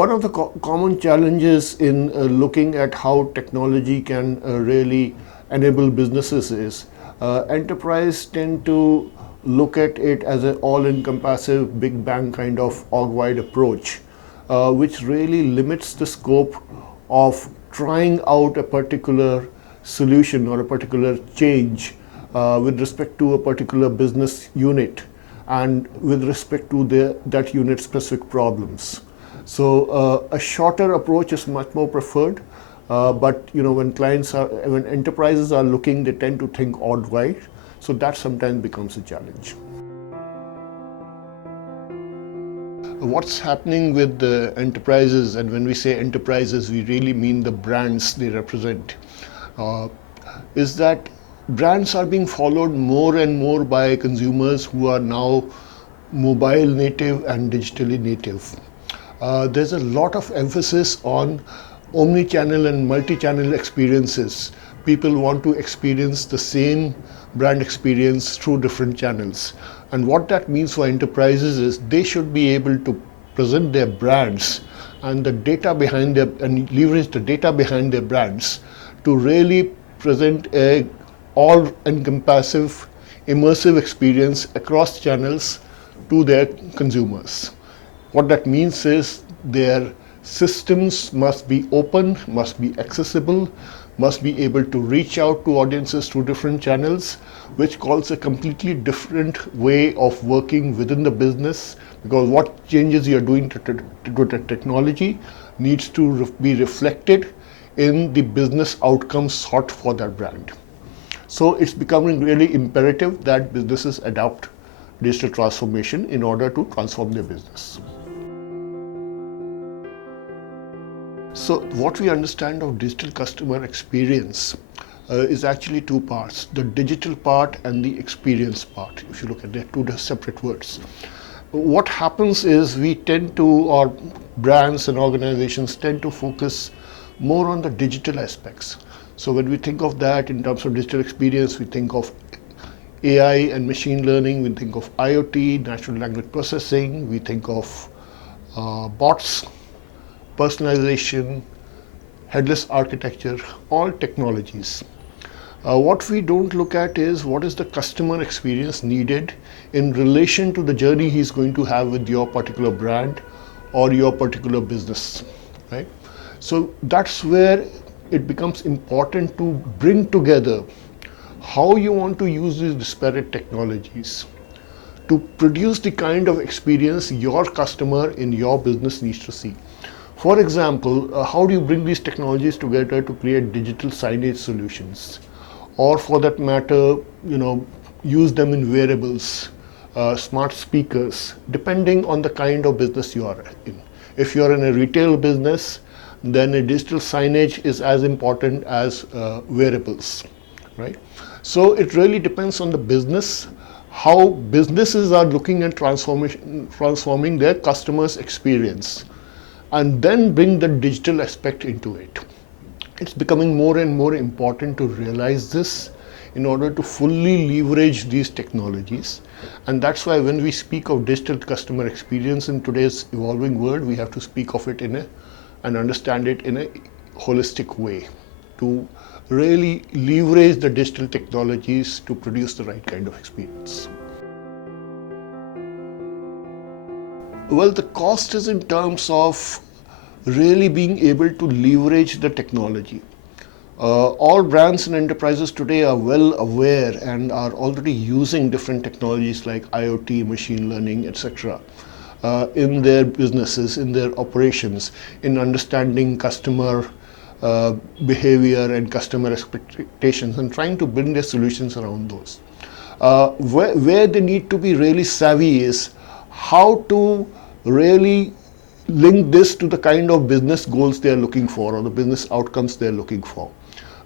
One of the common challenges in looking at how technology can really enable businesses is enterprise tend to look at it as an all-encompassive big bang kind of org-wide approach, which really limits the scope of trying out a particular solution or a particular change with respect to a particular business unit and with respect to that unit's specific problems. So a shorter approach is much more preferred, but when enterprises are looking, they tend to think odd-wide, so that sometimes becomes a challenge. What's happening with the enterprises, and when we say enterprises, we really mean the brands they represent, is that brands are being followed more and more by consumers who are now mobile native and digitally native. There's a lot of emphasis on omni-channel and multi-channel experiences. People want to experience the same brand experience through different channels. And what that means for enterprises is they should be able to present their brands and the data behind and leverage the data behind their brands to really present a all-encompassive, immersive experience across channels to their consumers. What that means is their systems must be open, must be accessible, must be able to reach out to audiences through different channels, which calls a completely different way of working within the business, because what changes you're doing to the technology needs to be reflected in the business outcomes sought for that brand. So it's becoming really imperative that businesses adopt digital transformation in order to transform their business. So what we understand of digital customer experience is actually two parts, the digital part and the experience part, if you look at it, two separate words. What happens is or brands and organizations tend to focus more on the digital aspects. So when we think of that in terms of digital experience, we think of AI and machine learning, we think of IoT, natural language processing, we think of bots, personalization, headless architecture, all technologies. What we don't look at is what is the customer experience needed in relation to the journey he's going to have with your particular brand or your particular business, right? So that's where it becomes important to bring together how you want to use these disparate technologies to produce the kind of experience your customer in your business needs to see. For example, how do you bring these technologies together to create digital signage solutions? Or for that matter, use them in wearables, smart speakers, depending on the kind of business you are in. If you're in a retail business, then a digital signage is as important as wearables, right? So it really depends on the business, how businesses are looking at transforming their customers' experience, and then bring the digital aspect into it. It's becoming more and more important to realize this in order to fully leverage these technologies. And that's why when we speak of digital customer experience in today's evolving world, we have to speak of it and understand it in a holistic way to really leverage the digital technologies to produce the right kind of experience. Well, the cost is in terms of really being able to leverage the technology. All brands and enterprises today are well aware and are already using different technologies like IoT, machine learning, etc. In their businesses, in their operations, in understanding customer behavior and customer expectations and trying to build their solutions around those. Where they need to be really savvy is how to really link this to the kind of business goals they are looking for or the business outcomes they are looking for,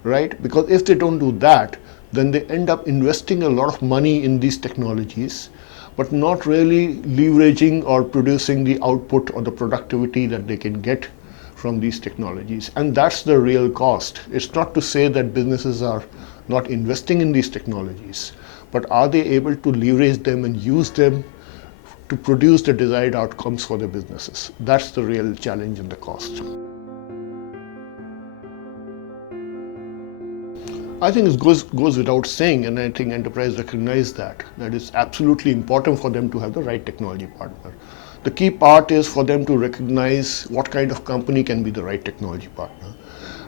right? Because if they don't do that, then they end up investing a lot of money in these technologies, but not really leveraging or producing the output or the productivity that they can get from these technologies. And that's the real cost. It's not to say that businesses are not investing in these technologies, but are they able to leverage them and use them to produce the desired outcomes for their businesses. That's the real challenge and the cost. I think it goes without saying, and I think enterprise recognize that it's absolutely important for them to have the right technology partner. The key part is for them to recognize what kind of company can be the right technology partner.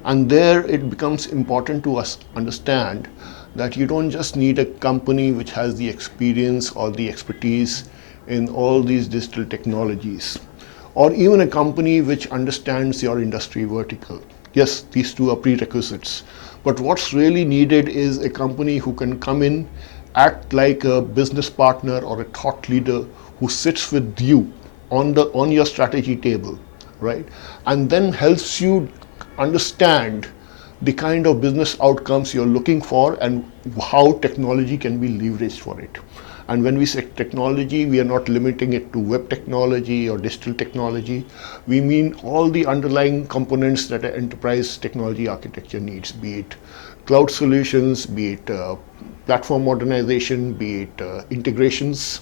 And there it becomes important to us understand that you don't just need a company which has the experience or the expertise in all these digital technologies, or even a company which understands your industry vertical. Yes, these two are prerequisites. But what's really needed is a company who can come in, act like a business partner or a thought leader who sits with you on your strategy table, right? And then helps you understand the kind of business outcomes you're looking for and how technology can be leveraged for it. And when we say technology, we are not limiting it to web technology or digital technology. We mean all the underlying components that an enterprise technology architecture needs, be it cloud solutions, be it platform modernization, be it integrations,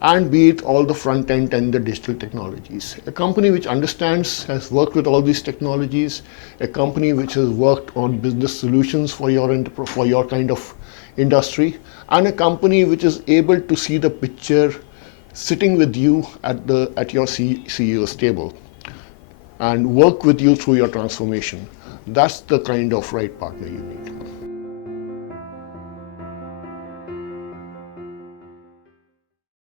and be it all the front end and the digital technologies. A company which understands, has worked with all these technologies, a company which has worked on business solutions for your kind of industry, and a company which is able to see the picture sitting with you at your CEO's table and work with you through your transformation. That's the kind of right partner you need.